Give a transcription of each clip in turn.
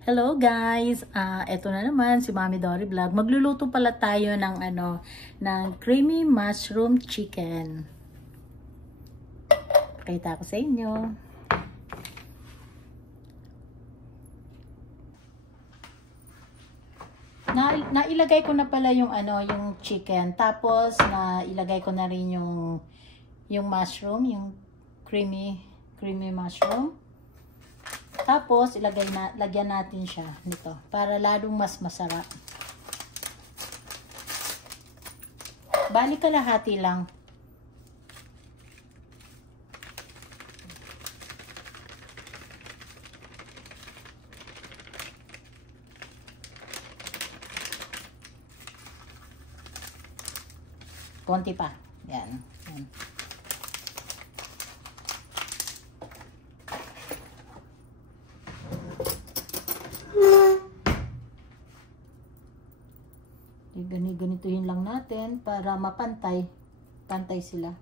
Hello guys! Eto na naman si Mami Dory Vlog. Magluluto pala tayo ng ng creamy mushroom chicken. Pakita ko sa inyo. Nailagay ko na pala yung yung chicken. Tapos nailagay ko na rin yung mushroom, yung creamy mushroom. Tapos, lagyan natin siya nito para lalong mas masarap. Bali kalahati lang. Konti pa. Yan. Yan. Ganituhin lang natin para mapantay sila.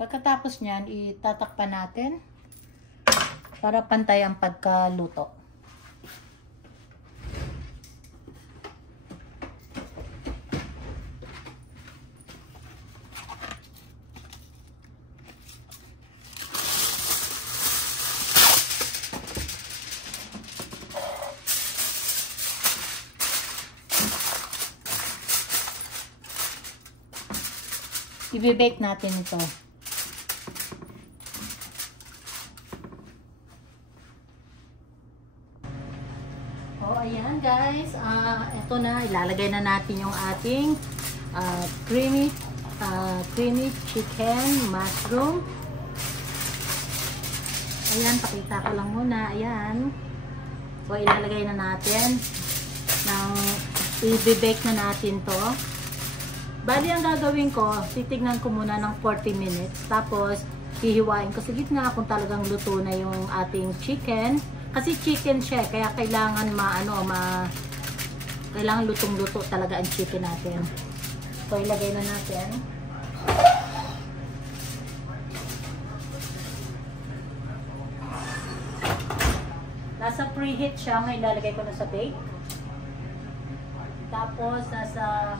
Pagkatapos niyan, itatakpan natin para pantay ang pagkaluto. I-bake natin ito. Oh, ayan guys. Ito na. Ilalagay na natin yung ating creamy chicken mushroom. Ayan, pakita ko lang muna. Ayan. So, ilalagay na natin. I-bake na natin to. Bali, ang gagawin ko, titignan ko muna ng 40 minutes. Tapos, hihiwain ko sa gitna kung talagang luto na yung ating chicken. Kasi chicken siya, kaya kailangan kailangan lutong-luto talaga ang chicken natin. So, ilagay na natin. Nasa preheat siya, ngayon ilalagay ko na sa bake. Tapos, nasa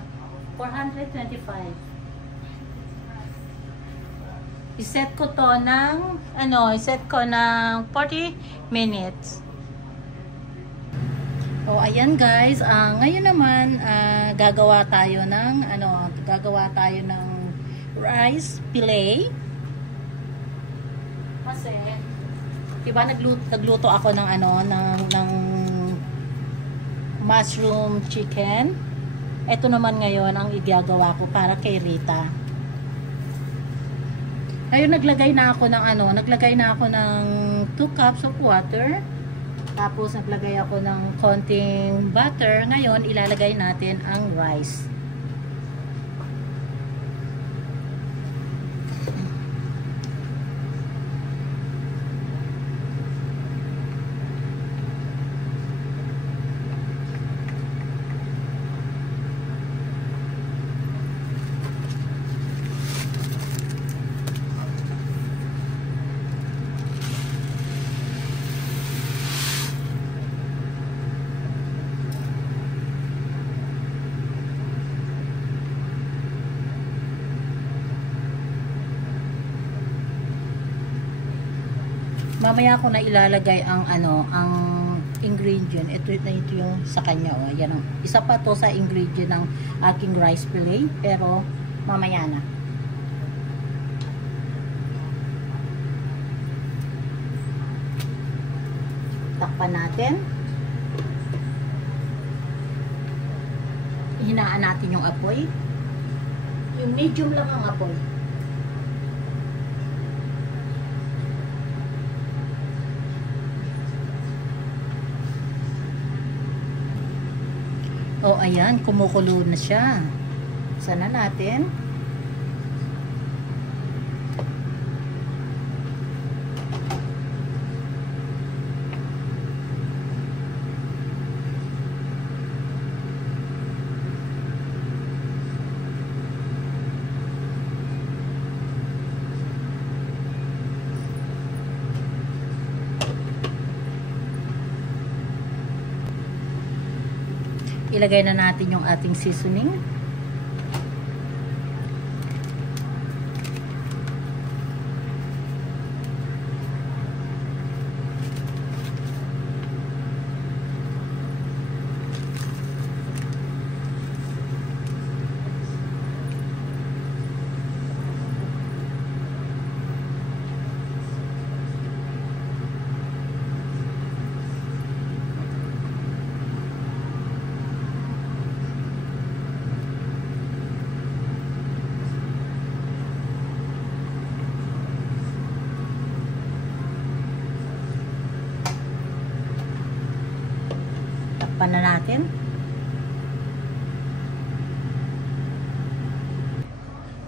425. I-set ko to ng 40 minutes. Oh, ayan guys. Ngayon naman gagawa tayo ng rice fillet. Kasi diba nagluto ako ng ng mushroom chicken. Ito naman ngayon ang igagawa ko para kay Rita. Ngayon naglagay na ako ng 2 cups of water. Tapos naglagay ako ng konting butter. Ngayon ilalagay natin ang rice. Mamaya ko na ilalagay ang ingredient. Ito yung sa kanya, oh. Yan ang isa pa to sa ingredient ng aking rice fillet, pero mamaya na. Takpan natin. Hinaan natin yung apoy. Yung medium lang ang apoy. Oh, ayan, kumukulo na siya. Sana natin. ilagay na natin yung ating seasoning. Takpan na natin.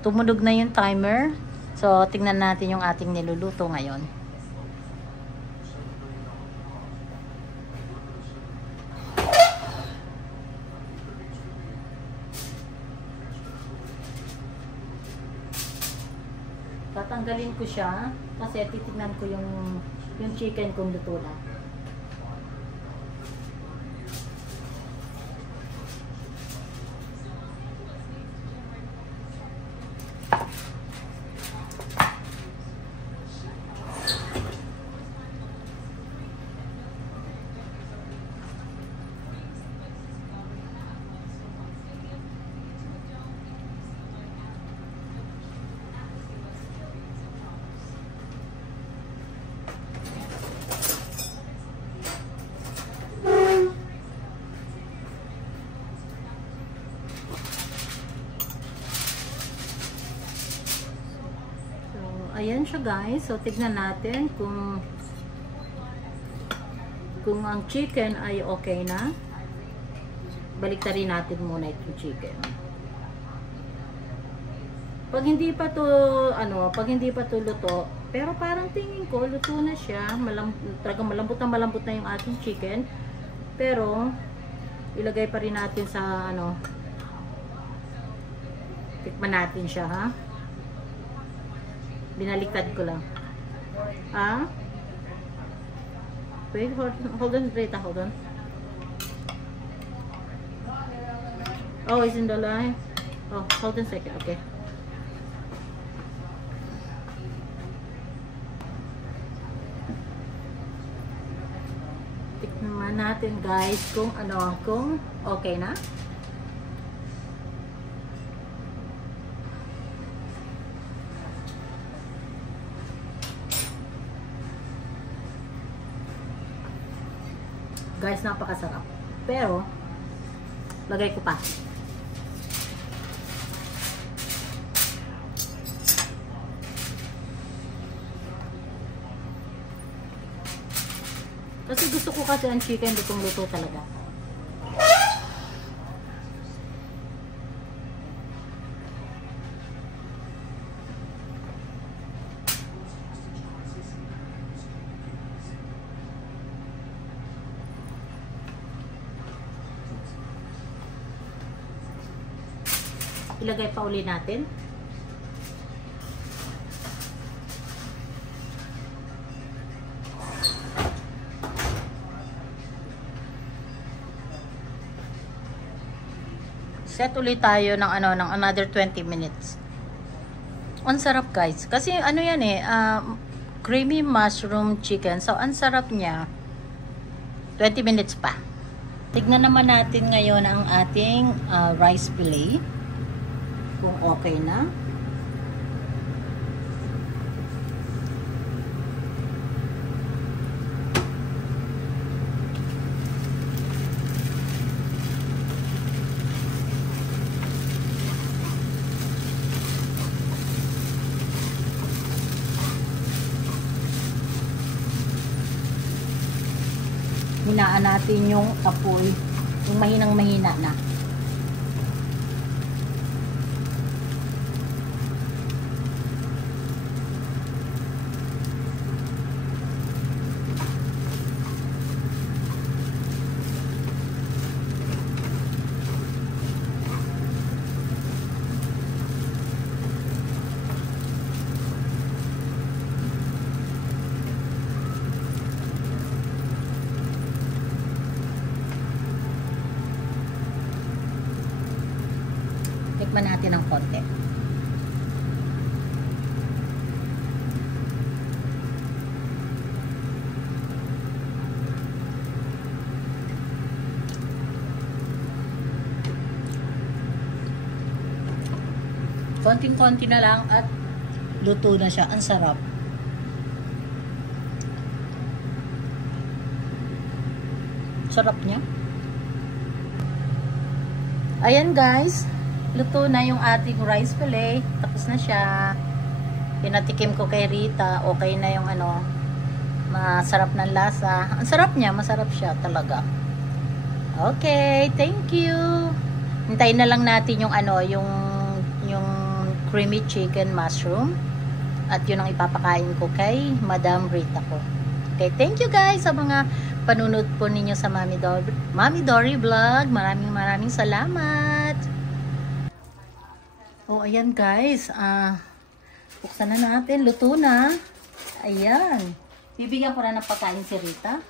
Tumunog na yung timer. So, tingnan natin yung ating niluluto ngayon. Tatanggalin ko siya kasi titignan ko yung chicken kung luto na. Ayan siya guys. So, tignan natin kung ang chicken ay okay na. Baliktarin natin muna itong chicken. Pag hindi pa to luto, pero parang tingin ko luto na siya. Talagang malambot na yung ating chicken. Pero ilagay pa rin natin sa tikman natin siya, ha. Binaliktad ko lang. Wait, hold on, Rita, hold on. Oh, it's in the line. Oh, hold on a second, okay. Tignan natin guys kung okay na. Guys, napakasarap. Pero, lagay ko pa. Kasi gusto ko kasi ang chicken lutong-luto talaga. Ilagay pa uli natin. Set ulit tayo ng another 20 minutes. Ang sarap guys. Kasi yan creamy mushroom chicken. So ang sarap niya. 20 minutes pa. Tignan naman natin ngayon ang ating rice fillet. Kung okay na. Hinaan natin yung apoy, yung mahinang-mahina na. Tikman natin ng konti. Konting-konti na lang at luto na siya. Ang sarap. Sarap niya. Ayan guys. Luto na yung ating rice fillet. Tapos na siya. Pinatikim ko kay Rita. Okay na yung ano. Masarap ng lasa. Ang sarap niya. Masarap siya talaga. Okay. Thank you. Hintayin na lang natin yung ano. Yung creamy chicken mushroom. At yun ang ipapakain ko kay Madam Rita ko. Okay, thank you guys sa mga panunod po ninyo sa Mami Dory Vlog. Maraming salamat. Oh, ayan guys. Buksan na natin. Luto na. Ayan. Bibigyan ko na ng pagkain si Rita.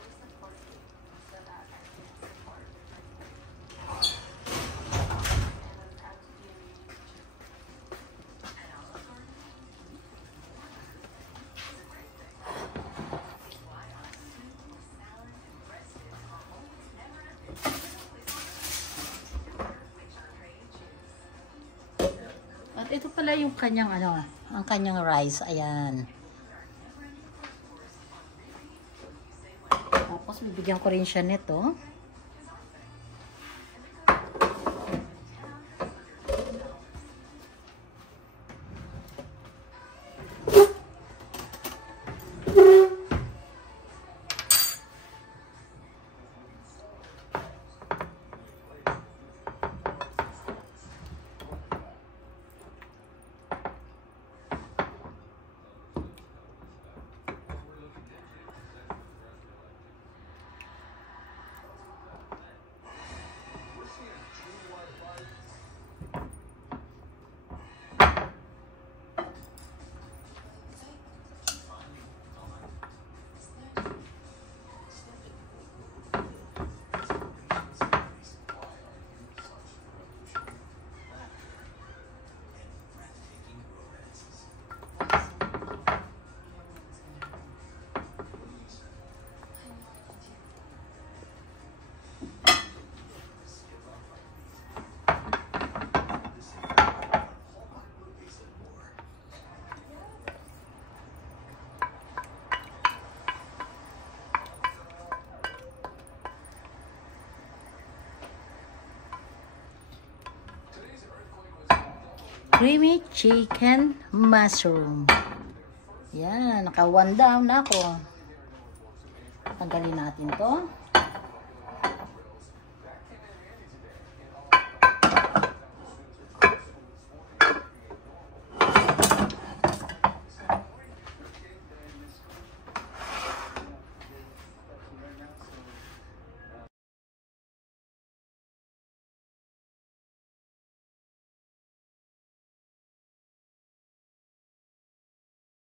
At ito pala yung kanyang ano, ang kanyang rice. Ayan. Tapos bibigyan ko rin siya nito. Creamy chicken mushroom. Yan, naka 1 down na ako. Tanggalin natin to.